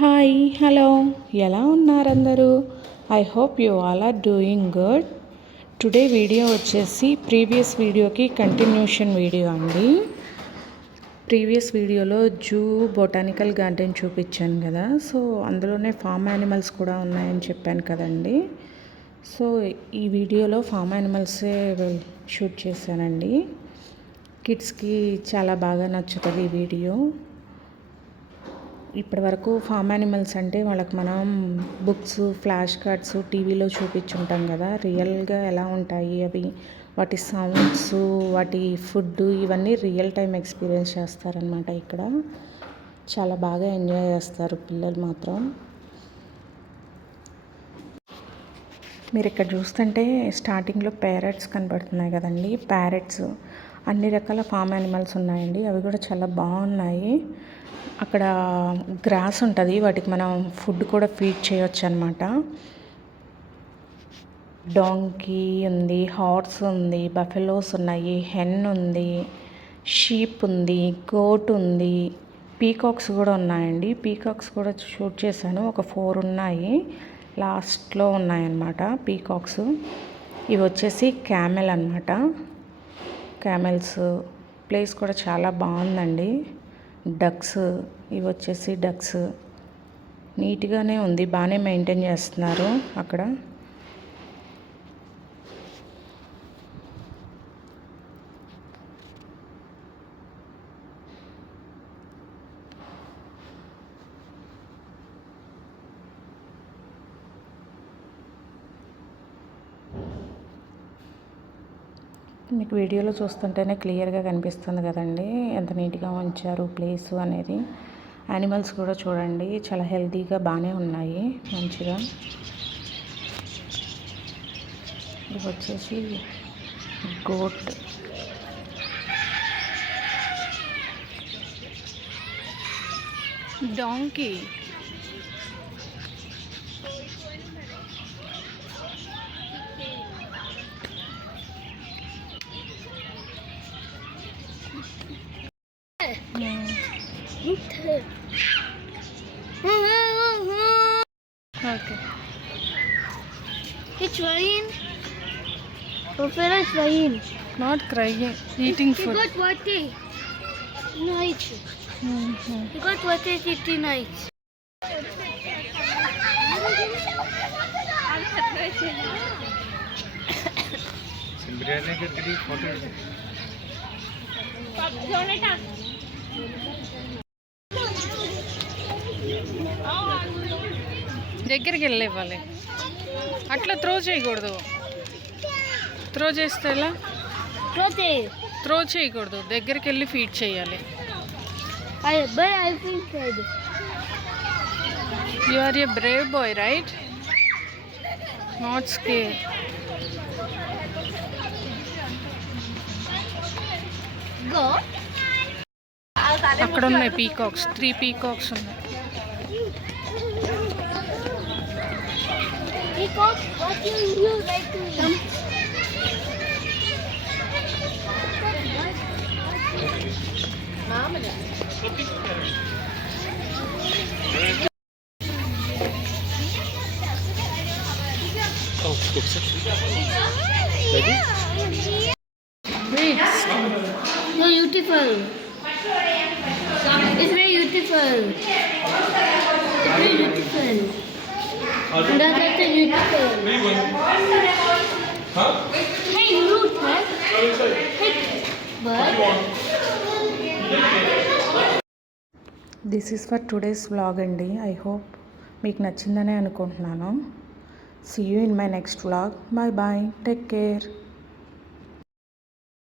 Hi hello ఎలా ఉన్నారు అందరూ? I hope you all are doing good. Today video వచ్చేసి ప్రీవియస్ వీడియోకి కంటిన్యూషన్ వీడియో అండి. ప్రీవియస్ వీడియోలో జూ బొటానికల్ గార్డెన్ చూపించాను కదా, సో అందులోనే ఫామ్ యానిమల్స్ కూడా ఉన్నాయని చెప్పాను కదండి. సో ఈ వీడియోలో ఫామ్ యానిమల్సే షూట్ చేశానండి. కిడ్స్కి చాలా బాగా నచ్చుతుంది ఈ వీడియో. ఇప్పటి వరకు ఫామ్ యానిమల్స్ అంటే వాళ్ళకి మనం బుక్స్, ఫ్లాష్ కార్డ్స్, టీవీలో చూపించుంటాం కదా, రియల్గా ఎలా ఉంటాయి అవి, వాటి సౌండ్స్, వాటి ఫుడ్, ఇవన్నీ రియల్ టైం ఎక్స్పీరియన్స్ చేస్తారనమాట. ఇక్కడ చాలా బాగా ఎంజాయ్ చేస్తారు పిల్లలు మాత్రం. మీరు ఇక్కడ చూస్తుంటే స్టార్టింగ్లో ప్యారెట్స్ కనబడుతున్నాయి కదండి. ప్యారెట్స్ అన్ని రకాల ఫామ్ యానిమల్స్ ఉన్నాయండి. అవి కూడా చాలా బాగున్నాయి. అక్కడ గ్రాస్ ఉంటుంది, వాటికి మనం ఫుడ్ కూడా ఫీడ్ చేయొచ్చు అనమాట. డాంకీ ఉంది, హార్స్ ఉంది, బఫెలోస్ ఉన్నాయి, హెన్ ఉంది, షీప్ ఉంది, గోట్ ఉంది, పీకాక్స్ కూడా ఉన్నాయండి. పీకాక్స్ కూడా షూట్ చేశాను, ఒక 4 ఉన్నాయి, లాస్ట్లో ఉన్నాయన్నమాట పీకాక్స్. ఇవి వచ్చేసి క్యామెల్ అనమాట. క్యామెల్స్ ప్లేస్ కూడా చాలా బాగుందండి. డక్స్, ఇవి వచ్చేసి డక్స్. నీట్గానే ఉంది, బాగానే మెయింటైన్ చేస్తున్నారు అక్కడ. మీకు వీడియోలో చూస్తుంటేనే క్లియర్గా కనిపిస్తుంది కదండి ఎంత నీట్గా ఉంచారు ప్లేసు అనేది. యానిమల్స్ కూడా చూడండి చాలా హెల్తీగా బాగానే ఉన్నాయి మంచిగా. ఇది వచ్చేసి goat. Donkey, okay. It's crying. Opera is crying. Not crying, eating He food. got water. Night. He got water 50 nights. बिरयानी के करीब फोटो దగ్గరికి వెళ్ళివ్వాలి, అట్లా త్రో చేయకూడదు. త్రో చేస్తే ఎలా? త్రో చేయకూడదు, దగ్గరికి వెళ్ళి ఫీడ్ చేయాలి. I think so. You are a brave boy, right? Not scared. Go. అక్కడ ఉన్నాయి పీకాక్స్, 3 పీకాక్స్ ఉన్నాయి. Peacock, what do you like to eat? Oh, good. Ready? Wait. So beautiful. It's very beautiful. It's very beautiful. And that's also beautiful. Hey, root, huh? Hey, bird. This is for today's vlog అండి. I hope మీకు నచ్చిందనే అనుకుంటున్నాను. See you in my next vlog. Bye bye, take care.